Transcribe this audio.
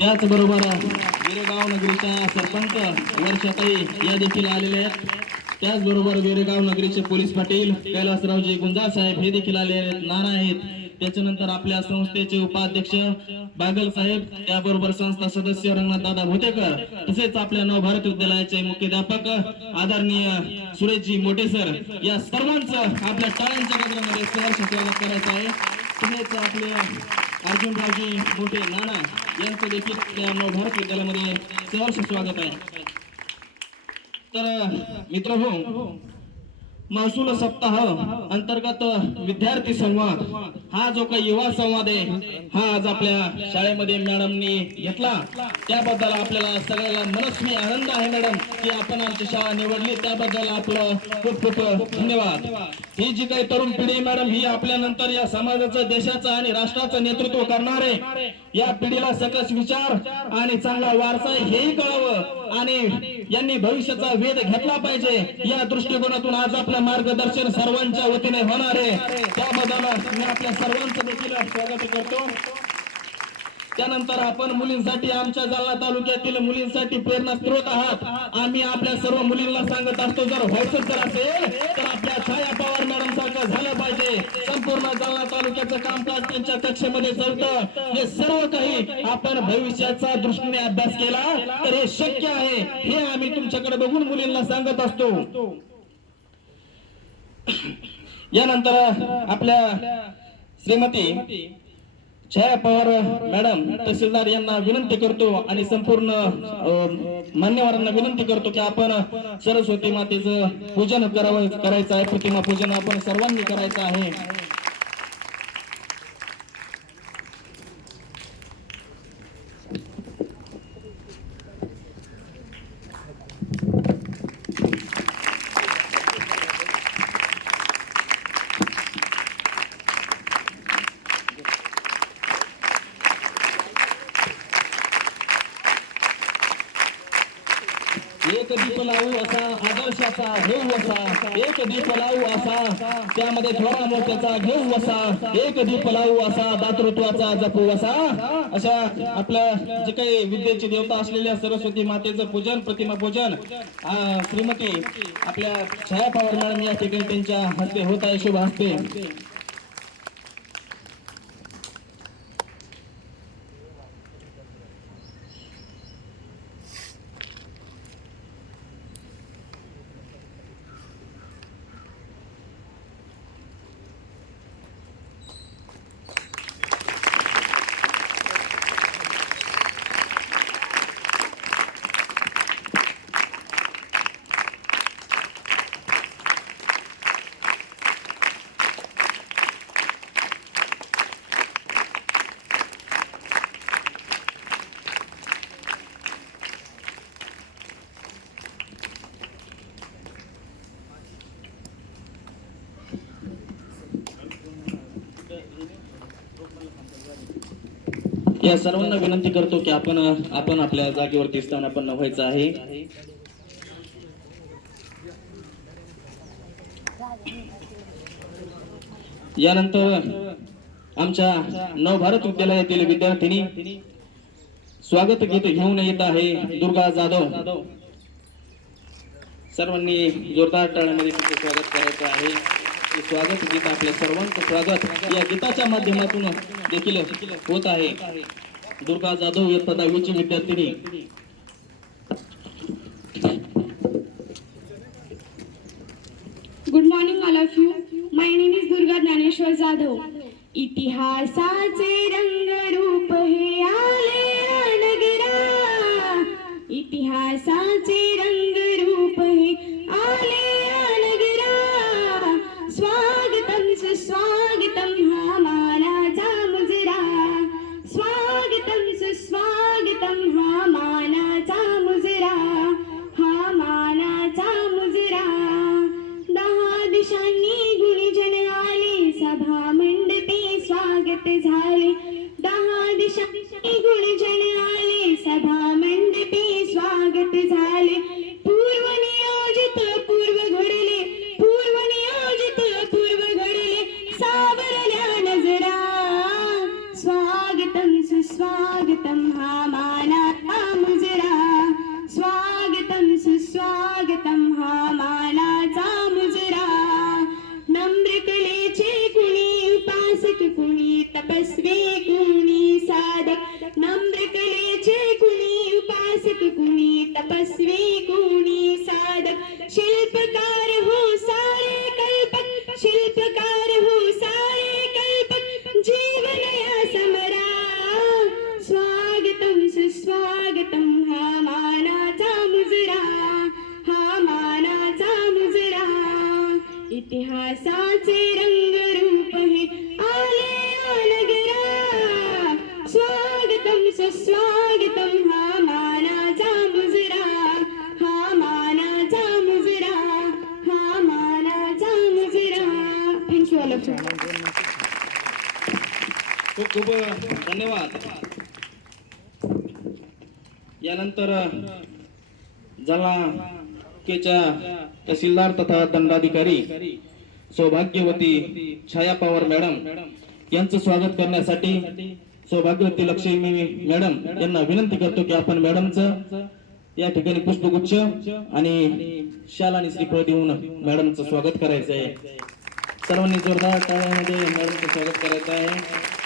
त्याचबरोबर वीरेगाव नगरीच्या सरपंच वर्षाताई या देखील आलेले आहेत. त्याचबरोबर वीरेगाव नगरीचे पोलीस पाटील कैलासरावजी गुंजाळ साहेब हे देखील आलेले आहेत, नाना आहेत. त्याच्यानंतर आपल्या संस्थेचे उपाध्यक्ष बागल साहेब, त्याबरोबर संस्था सदस्य रंगनाथ दादा भोतेकर, तसेच आपल्या नवभारत विद्यालयाचे मुख्याध्यापक आदरणीय सुरेशजी मोठे सर, या सर्वांचं आपल्या टाळ्यांच्या गजरामध्ये सहर्ष स्वागत करायचं आहे. तसेच आपले अर्जुनरावजी मोठे नाना यांचं देखील आपल्या नवभारत विद्यालयामध्ये सहर्ष स्वागत आहे. तर मित्रहो, महसूल सप्ताह अंतर्गत विद्यार्थी संवाद हा जो काही युवा संवाद आहे हा आज आपल्या शाळेमध्ये मॅडमनी घेतला. त्याबद्दल आपल्याला सगळ्याला मनस्वी आनंद आहे मॅडम की आपण आमची शाळा निवडली, त्याबद्दल आपलं खूप खूप धन्यवाद. ही जी काही तरुण पिढी मॅडम ही आपल्यानंतर या समाजाचं, देशाचं आणि राष्ट्राचं नेतृत्व करणार आहे. या पिढीला सकस विचार आणि चांगला वारसा हेही कळावं आणि यांनी भविष्याचा वेध घेतला पाहिजे. या दृष्टिकोनातून आज आपलं मार्गदर्शन सर्वांच्या वतीने होणार आहे. त्याबद्दल मी आपल्या सर्वांचं देखील स्वागत करतो. त्यानंतर आपण मुलींसाठी, आमच्या जालना तालुक्यातील मुलींसाठी प्रेरणा स्त्रोत आहात. आम्ही आपल्या सर्व मुलींना सांगत असतो, जर व्हायचं जर असेल तर आपल्या छाया पवार मॅडम सारखं झालं पाहिजे. संपूर्ण जालना तालुक्याचं कामकाज त्यांच्या कक्षेमध्ये चालतं. हे सर्व काही आपण भविष्याचा दृष्टीने अभ्यास केला तर हे शक्य आहे, हे आम्ही तुमच्याकडे बघून मुलींना सांगत असतो. यानंतर आपल्या श्रीमती छाया पवार मॅडम तहसीलदार यांना विनंती करतो आणि संपूर्ण मान्यवरांना विनंती करतो की आपण सरस्वती मातेचं पूजन करायचं आहे. प्रतिमा पूजन आपण सर्वांनी करायचं आहे. एक दीप लावू असा आदर्शाचा घेऊ असा, एक दीप लावू असा त्यामध्ये थोडा मोठ्याचा घेऊ असा, एक दीप लावू असा दातृत्वाचा जपू असा. अशा आपल्या जे काही विद्येची देवता असलेल्या सरस्वती मातेचं पूजन, प्रतिमा पूजन श्रीमती आपल्या छाया पवार मॅडम या ठिकाणी त्यांच्या हस्ते होत आहे, शुभ हस्ते. या सर्वांना विनंती करतो की आपण आपल्या जागेवरती स्थानापन्न व्हायचं आहे. यानंतर आमच्या नवभारत विद्यालयातील विद्यार्थिनी स्वागत गीत घेऊन येत आहे दुर्गा जाधव. सर्वांनी जोरदार टाळ्यांमध्ये त्यांचे स्वागत करायचं आहे. स्वागत गीत आपल्या सर्वांचं स्वागत या गीताच्या माध्यमातून देखील होत आहे. दुर्गा जाधव इयत्ता 10वीची विद्यार्थिनी. Good morning all of you. My name is Durga Dnyaneshwar Jadhav. इतिहासाचे रंगरूप हे आले नगरा, इतिहासाचे रंगरूप हे आले नगरा. स्वागतम सुस्वागतम हा मानाचा मुजरा, स्वागतम सुस्वागतम हा मानाचा मुजरा, हा मानाचा मुजरा. 10 दिशांनी गुणीजन आले, सभा मंडपी स्वागत झाले. 10 दिशांनी गुणीजन आले, सभा मंडपी स्वागत झाले. पूर्व नियोजित पूर्व घडले, पूर्व नियोजित पूर्व घडले, सावरल्या नजरा. स्वागतम सुस्वागतम हा तपस्वी कोणी साधक शिल्पकार हो सारे कल्पक शिल्पकार हो सारे कल्पक जीवन या समरा स्वागतम सुस्वागतम हा मानाचा मुजरा हा मानाचा मुजरा इतिहासाचे रंगरूप हे आले नगरा स्वागतम सुस्वागतम हा मानाचा मुजरा हा मानाचा मुजरा हा मानाचा मुजरा थँक्यू ऑल ऑफ खूप खूप धन्यवाद. यानंतर जालनाच्या तहसीलदार तथा दंडाधिकारी सौभाग्यवती छाया पवार मॅडम यांचं स्वागत करण्यासाठी सौभाग्यवती लक्ष्मी मॅडम यांना विनंती करतो की आपण मॅडमचं या ठिकाणी पुष्पगुच्छ आणि शाल आणि श्रीफळ देऊन मॅडमचं स्वागत करायचं आहे. सर्वांनी जोरदार टाळ्यांमध्ये मॅडमचं स्वागत करायचं आहे.